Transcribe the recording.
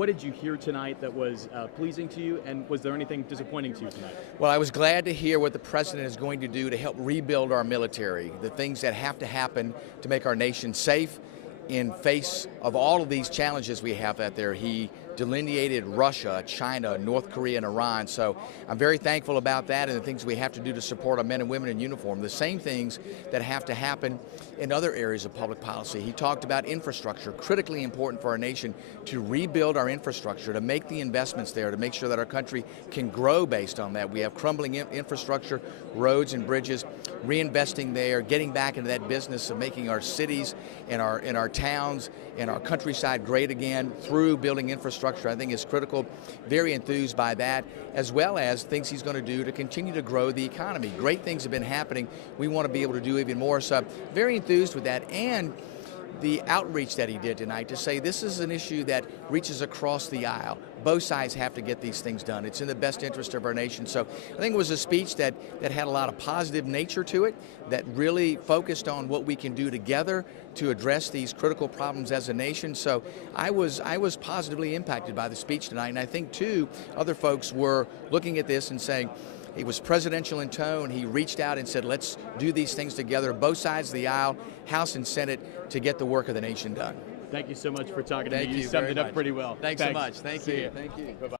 What did you hear tonight that was pleasing to you, and was there anything disappointing to you tonight? Well, I was glad to hear what the president is going to do to help rebuild our military, the things that have to happen to make our nation safe in face of all of these challenges we have out there. He delineated Russia, China, North Korea, and Iran. So I'm very thankful about that and the things we have to do to support our men and women in uniform. The same things that have to happen in other areas of public policy. He talked about infrastructure, critically important for our nation to rebuild our infrastructure, to make the investments there, to make sure that our country can grow based on that. We have crumbling infrastructure, roads and bridges, reinvesting there, getting back into that business of making our cities and our towns and our countryside great again through building infrastructure. I think is critical. Very enthused by that, as well as things he's going to do to continue to grow the economy. Great things have been happening. We want to be able to do even more. So very enthused with that, and the outreach that he did tonight to say this is an issue that reaches across the aisle. Both sides have to get these things done. It's in the best interest of our nation. So I think it was a speech that had a lot of positive nature to it, that really focused on what we can do together to address these critical problems as a nation. So I was positively impacted by the speech tonight, and I think too other folks were looking at this and saying, he was presidential in tone. He reached out and said, let's do these things together, both sides of the aisle, House and Senate, to get the work of the nation done. Thank you so much for talking to me. Thank you summed very it up much. pretty well. Thanks so much. Thank See you. ya. Thank you. Bye-bye.